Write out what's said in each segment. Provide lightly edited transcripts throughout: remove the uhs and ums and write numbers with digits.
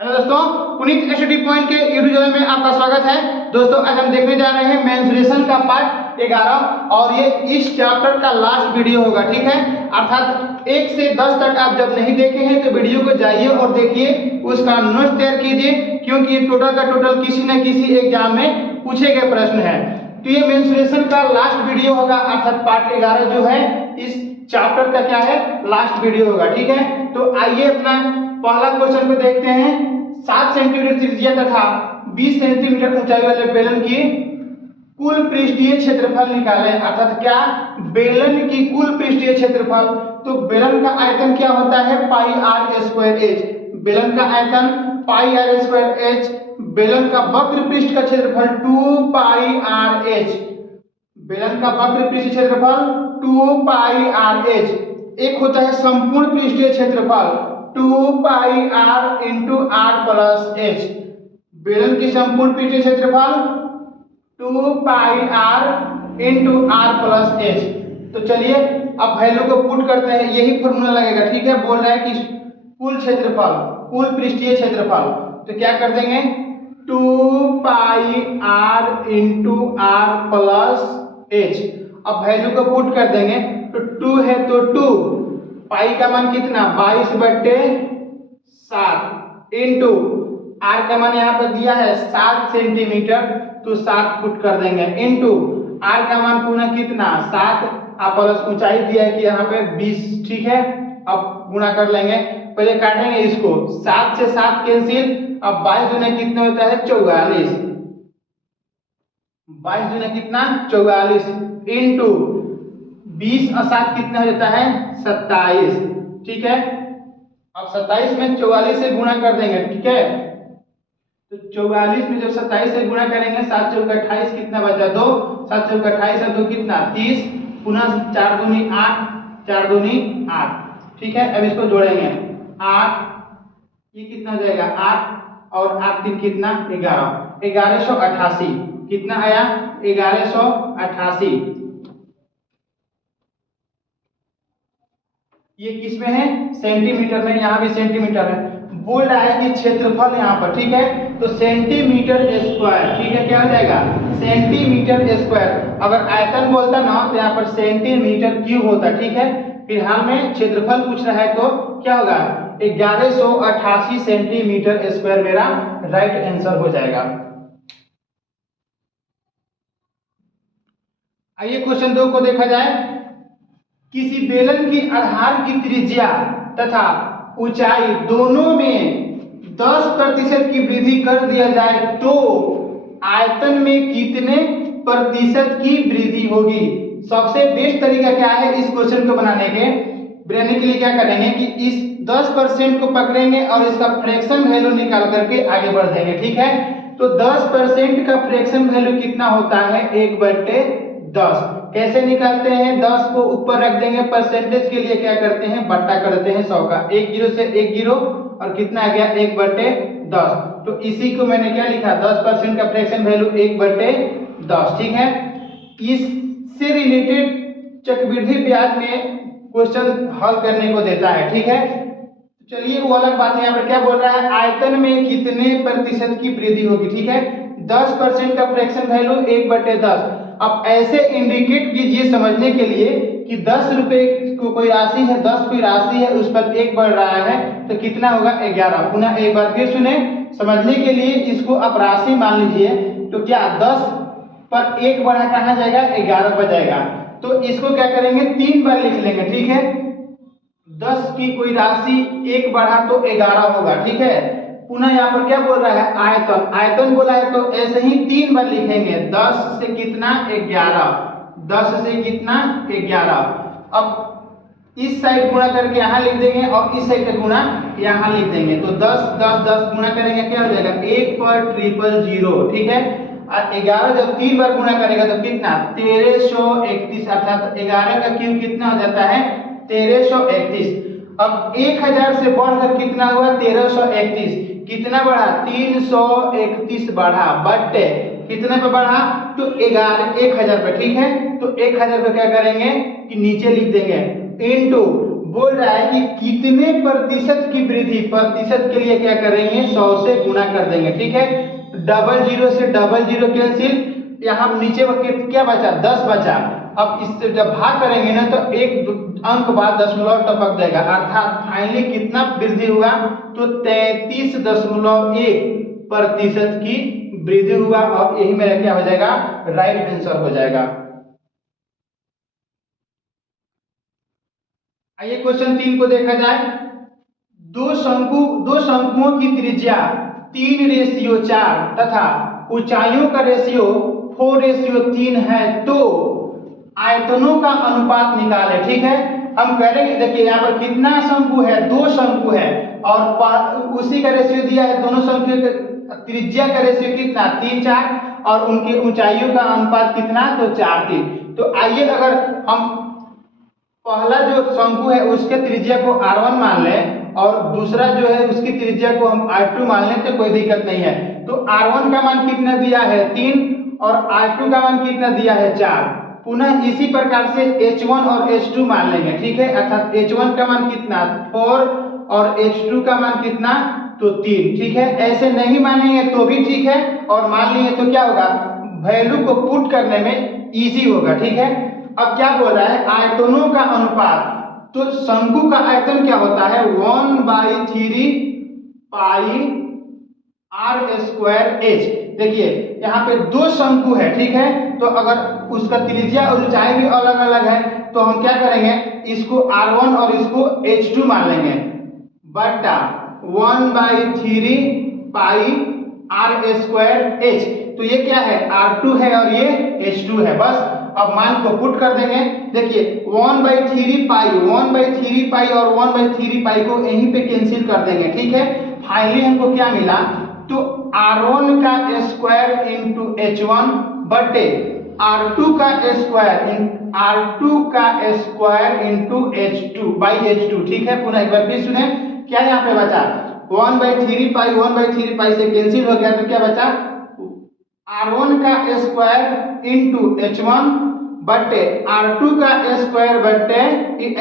Hello दोस्तों, Puneet study point के YouTube channel में आपका स्वागत है। दोस्तों आज हम देखने जा रहे हैं मेंसुरेशन का पार्ट 11 और ये इस चैप्टर का लास्ट वीडियो होगा, ठीक है। अर्थात 1 से 10 तक आप जब नहीं देखे हैं तो वीडियो को जाइए और देखिए, उसका नोट तैयार कीजिए, क्योंकि ये टोटल का टोटल किसी न किसी एग्जाम में पूछे गए प्रश्न है। तो ये मेंसुरेशन का लास्ट वीडियो होगा, अर्थात पार्ट 11 जो है इस चैप्टर का क्या है, लास्ट वीडियो होगा, ठीक है। तो आइए अपना पहला क्वेश्चन को देखते हैं। 7 सेंटीमीटर त्रिज्या तथा 20 सेंटीमीटर ऊंचाई वाले बेलन की कुल पृष्ठीय क्षेत्रफल निकालें। अर्थात क्या, बेलन की कुल पृष्ठीय क्षेत्रफल। तो बेलन का आयतन क्या होता है, पाई आर स्क्वायर एच। बेलन का आयतन पाई आर स्क्वायर एच। बेलन का वक्र पृष्ठ का क्षेत्रफल 2 पाई आर एच। बेलन का वक्र पृष्ठ क्षेत्रफल 2 पाई आर एच। एक होता है संपूर्ण पृष्ठीय क्षेत्रफल 2 pi R into R plus H. बेलन की संपूर्ण पृष्ठीय क्षेत्रफल 2 pi R into R plus H. तो चलिए अब वैल्यू को पुट करते हैं, यही फॉर्मूला लगेगा, ठीक है। बोल रहा है कि कुल क्षेत्रफल, कुल पृष्ठीय क्षेत्रफल, तो क्या कर देंगे 2 pi R into R plus H. अब वैल्यू को पुट कर देंगे, तो 2 है तो 2, पाई का मान कितना 22/7 इंटू आर का मान यहाँ पर दिया है 7 सेंटीमीटर, तो 7 पुट कर देंगे इंटू आर का मान पुनः कितना 7 प्लस ऊंचाई दिया है कि यहाँ पे 20, ठीक है। अब गुणा कर लेंगे, पहले काटेंगे इसको, 7 से 7 कैंसिल। अब 22 दूनी कितना होता है 44, 22 दूनी कितना 44 इंटू 20 और 7 कितना हो जाता है 27, ठीक है। अब 27 में 44 से गुणा कर देंगे, ठीक है। तो 44 में जब 27 से गुणा करेंगे 7 चौका 28 कितना बचा 2, 7 चौका 28 और 2 कितना 30, पुनः 4 दूनी 8, 4 दूनी 8, ठीक है। अब इसको जोड़ेंगे 8, ये कितना हो जाएगा 8 और 8 3 कितना 11, 1188 कितना आया 1188। ये किस में है, सेंटीमीटर में, यहाँ भी सेंटीमीटर है। बोल रहा है कि क्षेत्रफल यहाँ पर, ठीक है, तो सेंटीमीटर स्क्वायर, ठीक है, क्या हो जाएगा सेंटीमीटर स्क्वायर। अगर आयतन बोलता ना तो यहाँ पर सेंटीमीटर क्यूब होता, ठीक है। फिलहाल में क्षेत्रफल पूछ रहा है तो क्या होगा 1188 सेंटीमीटर स्क्वायर मेरा राइट आंसर हो जाएगा। आइए क्वेश्चन 2 को देखा जाए। किसी बेलन की आधार की त्रिज्या तथा ऊंचाई दोनों में 10% की वृद्धि कर दिया जाए तो आयतन में कितने प्रतिशत की वृद्धि होगी। सबसे बेस्ट तरीका क्या है इस क्वेश्चन को बनाने के लिए क्या करेंगे कि इस 10% को पकड़ेंगे और इसका फ्रैक्शन वैल्यू निकाल करके आगे बढ़ जाएंगे, ठीक है। तो 10% का फ्रैक्शन वैल्यू कितना होता है 1/10। कैसे निकालते हैं, 10 को ऊपर रख देंगे, परसेंटेज के लिए क्या करते हैं बट्टा कर देते हैं 100 का, 1 जीरो से 1 जीरो और कितना आ गया 1/10। तो इसी को मैंने क्या लिखा 10% का फ्रैक्शन वैल्यू 1/10, ठीक है। इससे रिलेटेड चक्रवृद्धि ब्याज में क्वेश्चन हल करने को देता है, ठीक है। चलिए वो अलग बात है, यहाँ पर क्या बोल रहा है आयतन में कितने प्रतिशत की वृद्धि होगी, ठीक है। 10% का फ्रैक्शन वैल्यू 1/10। अब ऐसे इंडिकेट कीजिए समझने के लिए कि 10 रुपए को कोई राशि है, 10 कोई राशि है, उस पर 1 बढ़ रहा है तो कितना होगा 11। पुनः एक बार फिर सुने, समझने के लिए इसको आप राशि मान लीजिए, तो क्या 10 पर 1 बढ़ा कहाँ जाएगा 11 पर जाएगा। तो इसको क्या करेंगे 3 बार लिख लेंगे, ठीक है। 10 की कोई राशि 1 बढ़ा तो 11 होगा, ठीक है। पुनः यहाँ पर क्या बोल रहा है आयतन, आयतन बोला है तो ऐसे ही 3 बार लिखेंगे, 10 से कितना 11, 10 से कितना 11। अब इस साइड गुणा करके यहाँ लिख देंगे और इस साइड का गुणा यहाँ लिख देंगे, तो 10 10 10 गुणा करेंगे क्या हो जाएगा 1 पर 000, ठीक है। और 11 जब 3 बार गुणा करेगा तो कितना 1331, अर्थात 11 का क्यूब कितना हो जाता है 1331। अब 1000 से बढ़कर कितना हुआ 1331, कितना बढ़ा 331 बढ़ा, बट कितने पे बढ़ा तो 1000 पे, ठीक है। तो 1000 पे क्या करेंगे कि नीचे लिख देंगे इनटू बोल रहा है कि कितने प्रतिशत की वृद्धि, प्रतिशत के लिए क्या करेंगे 100 से गुणा कर देंगे, ठीक है। डबल जीरो से डबल जीरो कैंसिल, यहाँ नीचे क्या बचा 10 बचा। अब इससे जब भाग करेंगे ना तो एक अंक बाद दशमलव टपक जाएगा, अर्थात फाइनली कितना वृद्धि हुआ तो 33.1% की वृद्धि हुआ और यही मेरा क्या हो जाएगा राइट आंसर हो जाएगा। आइए क्वेश्चन 3 को देखा जाए। दो शंकुओं की त्रिज्या 3:4 तथा ऊंचाइयों का रेशियो 4:3 है तो आयतनों का अनुपात निकालें, ठीक है। हम करेंगे, देखिए यहाँ पर कितना शंकु है, 2 शंकु है और उसी का रेशियो दिया है, दोनों शंकु का त्रिज्या का रेशियो कितना 3:4 और उनके ऊंचाइयों का अनुपात कितना तो 4:3। तो आइए अगर हम पहला जो शंकु है उसके त्रिज्या को r1 मान लें और दूसरा जो है उसकी त्रिज्या को हम r2 मान लें तो कोई दिक्कत नहीं है। तो r1 का मान कितना दिया है 3 और r2 का मान कितना दिया है 4। पुनः इसी प्रकार से h1 और h2 मान लेंगे, ठीक है। अर्थात h1 का मान कितना 4 और h2 का मान कितना तो 3, ठीक है। ऐसे नहीं मानेंगे तो भी ठीक है और मान लिए तो क्या होगा वैल्यू को पुट करने में इजी होगा, ठीक है। अब क्या बोल रहा है आयतनों का अनुपात, तो शंकु का आयतन क्या होता है 1/3 पाई r²h। देखिए यहाँ पे 2 शंकु है, ठीक है। तो अगर उसका त्रिज्या और ऊंचाई भी अलग अलग है तो हम क्या करेंगे इसको r1 और इसको h2 मान लेंगे बटा 1/3 पाई r²h। तो ये क्या है r2 है और ये h2 है। बस अब मान को पुट कर देंगे। देखिए 1/3 पाई और 1/3 पाई को यहीं पे कैंसिल कर देंगे, ठीक है। फाइनली हमको क्या मिला तो r1 का स्क्वायर इंटू h1 बटे r2 का स्क्वायर इंटू h2, ठीक है। पुनः एक बार फिर सुने क्या यहाँ पे बचा 1/3 पाई से कैंसिल हो गया तो क्या बचा r1 का स्क्वायर इंटू h1 बटे r2 का स्क्वायर बटे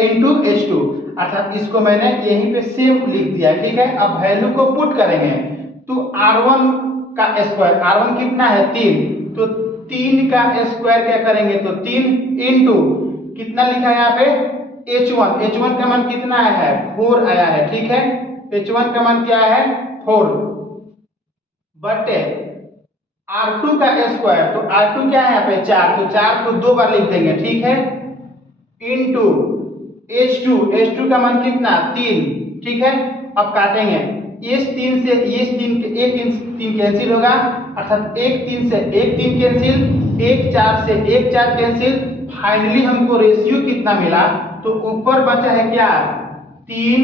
इंटू h2। अर्थात इसको मैंने यहीं पे सेम लिख दिया, ठीक है। अब वैल्यू को पुट करेंगे तो r1 का स्क्वायर, r1 कितना है 3, तो 3 का स्क्वायर क्या करेंगे तो 3 इंटू कितना लिखा है यहाँ पे h1 का मान कितना आया है 4 आया है, ठीक है। h1 का मान क्या है 4 बटे r2 का स्क्वायर, तो r2 क्या है यहाँ पे 4, तो 4 को 2 बार लिख देंगे, ठीक है। इंटू h2 का मान कितना 3, ठीक है। अब काटेंगे इस 3 से इस 3 के एक 3 कैंसिल होगा, अर्थात एक 3 से एक 3 कैंसिल, एक 4 से एक 4 कैंसिल। फाइनली हमको रेशियो कितना मिला तो ऊपर बचा है क्या 3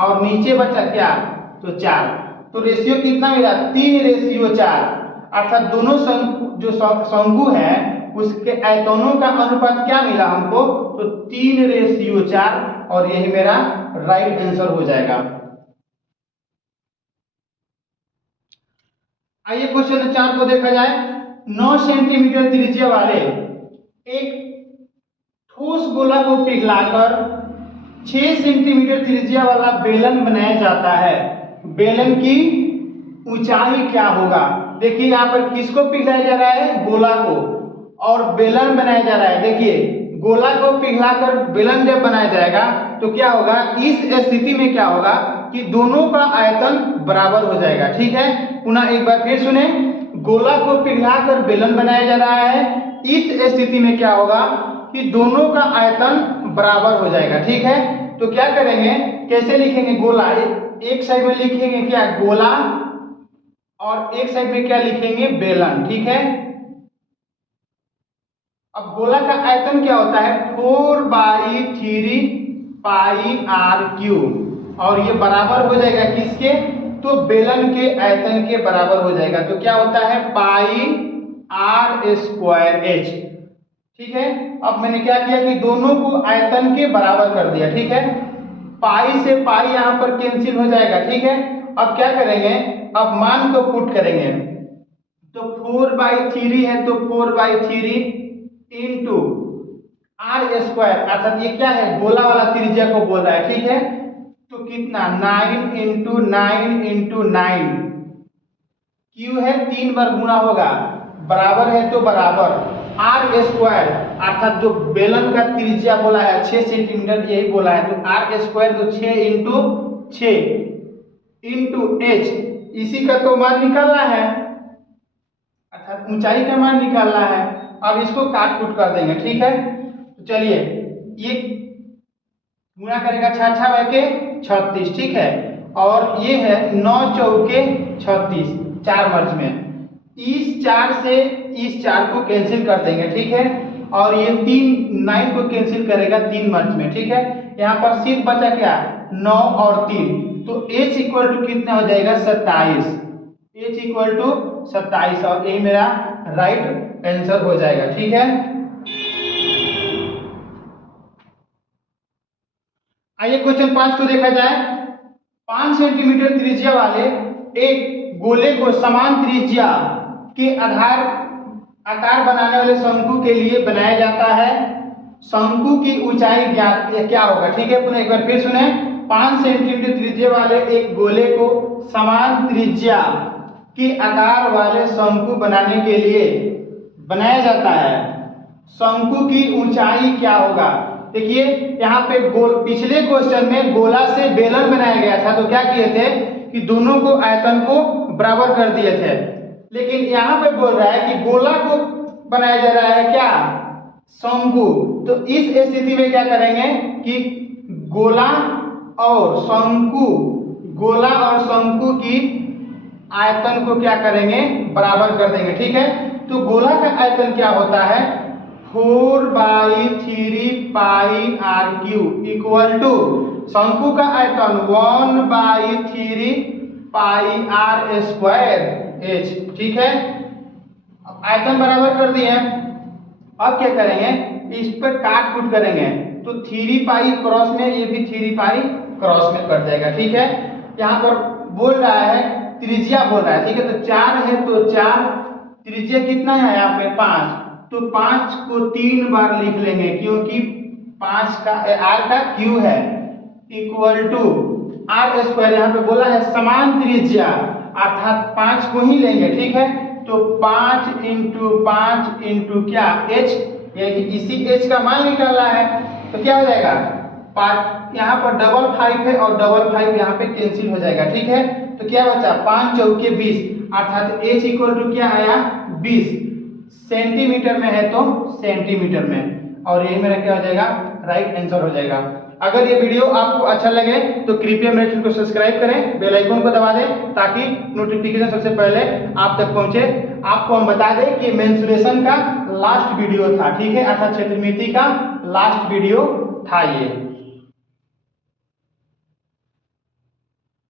और नीचे बचा क्या तो 4। तो रेशियो कितना मिला 3:4। अर्थात दोनों जो शंकु है उसके आयतनों का अनुपात क्या मिला हमको तो 3:4 और यही मेरा राइट आंसर हो जाएगा। आइए क्वेश्चन 4 को देखा जाए। 9 सेंटीमीटर त्रिज्या वाले एक ठोस गोला को पिघलाकर 6 सेंटीमीटर त्रिज्या वाला बेलन बनाया जाता है। बेलन की ऊंचाई क्या होगा। देखिए यहाँ पर किसको पिघलाया जा रहा है गोला को और बेलन बनाया जा रहा है। देखिए गोला को पिघलाकर बेलन जब बनाया जाएगा तो क्या होगा इस स्थिति में क्या होगा कि दोनों का आयतन बराबर हो जाएगा, ठीक है। पुनः एक बार फिर सुने गोला को पिघलाकर बेलन बनाया जा रहा है, इस स्थिति में क्या होगा कि दोनों का आयतन बराबर हो जाएगा, ठीक है। तो क्या करेंगे कैसे लिखेंगे गोला, एक साइड में लिखेंगे क्या गोला और एक साइड में क्या लिखेंगे बेलन, ठीक है। अब गोला का आयतन क्या होता है 4/3 पाई r³ और ये बराबर हो जाएगा किसके तो बेलन के आयतन के बराबर हो जाएगा। तो क्या होता है पाई r²h, ठीक है। अब मैंने क्या किया कि दोनों को आयतन के बराबर कर दिया, ठीक है। पाई से पाई यहाँ पर कैंसिल हो जाएगा, ठीक है। अब क्या करेंगे अब मान को पुट करेंगे तो 4/3 है तो 4/3 इंटू आर स्क्वायर, अर्थात ये क्या है, गोला वाला त्रिज्या को बोल रहा है, ठीक है। तो कितना 9 इंटू 9 इंटू 9, क्यू है 3 बार गुना होगा, बराबर है तो बराबर आर स्क्वायर, अर्थात जो बेलन का त्रिज्या बोला है 6 सेंटीमीटर यही बोला है, तो आर स्क्वायर तो 6 इंटू 6 इंटू एच, इसी का तो मान निकालना है, अर्थात ऊंचाई का मान निकालना है। अब इसको काट कूट कर देंगे, ठीक है। तो चलिए ये गुणा करेगा 6 6 के 36, ठीक है, और ये है 9 चौके 36, 4 मर्ज में, इस 4 से इस 4 को कैंसिल कर देंगे, ठीक है, और ये 9 को कैंसिल करेगा 3 मर्ज में, ठीक है। यहाँ पर सिर्फ बचा क्या, 9 और 3, तो h इक्वल टू कितना हो जाएगा 27, h इक्वल टू 27, और यही मेरा राइट आंसर हो जाएगा, ठीक है। आइए क्वेश्चन 5 को देखा जाए। 5 सेंटीमीटर त्रिज्या वाले एक गोले को समान त्रिज्या के आकार बनाने वाले शंकु के लिए बनाया जाता है। शंकु की ऊंचाई ज्ञात क्या होगा, ठीक है। पुनः एक बार फिर सुने, 5 सेंटीमीटर त्रिज्या वाले एक गोले को समान त्रिज्या के आकार वाले शंकु बनाने के लिए बनाया जाता है। शंकु की ऊंचाई क्या होगा, देखिए यहाँ पे पिछले क्वेश्चन में गोला से बेलन बनाया गया था, तो क्या किए थे कि दोनों को आयतन को बराबर कर दिए थे, लेकिन यहाँ पे बोल रहा है कि गोला को बनाया जा रहा है क्या, शंकु। तो इस स्थिति में क्या करेंगे कि गोला और शंकु की आयतन को क्या करेंगे, बराबर कर देंगे, ठीक है। तो गोला का आयतन क्या होता है, 4/3 पाई आर क्यू इक्वल टू शंकु का आयतन 1/3 पाई आर स्क्वायर एच, ठीक है। आयतन बराबर कर दिए, अब क्या करेंगे, इस पर काट कूट करेंगे, तो 3 पाई क्रॉस में, ये भी 3 पाई क्रॉस में कट जाएगा, ठीक है। यहाँ पर बोल रहा है त्रिज्या बोल रहा है, ठीक है, तो 4 है तो 4, त्रिज्या कितना है यहाँ पे 5, तो 5 को 3 बार लिख लेंगे, क्योंकि 5 का आर का क्यू है, इक्वल टू आर स्क्वायर, यहाँ पे बोला है समान त्रिज्या, अर्थात 5 को ही लेंगे, ठीक है। तो 5 इंटू 5 इंटू क्या h, इसी h का मान निकालना है, तो क्या हो जाएगा 5, यहाँ पर 5 है और 5 यहाँ पे कैंसिल हो जाएगा, ठीक है। तो क्या बचा 5 चौके 20, अर्थात h इक्वल टू क्या आया 20, सेंटीमीटर में है तो सेंटीमीटर में, और यही मेरा क्या हो जाएगा राइट आंसर हो जाएगा। अगर ये वीडियो आपको अच्छा लगे तो कृपया मेरे चैनल को सब्सक्राइब करें, बेल आइकन को दबा दें, ताकि नोटिफिकेशन सबसे पहले आप तक पहुंचे। आपको हम बता दें कि मेंसुरेशन का लास्ट वीडियो था, ठीक है, अर्थात क्षेत्रमिति का लास्ट वीडियो था ये।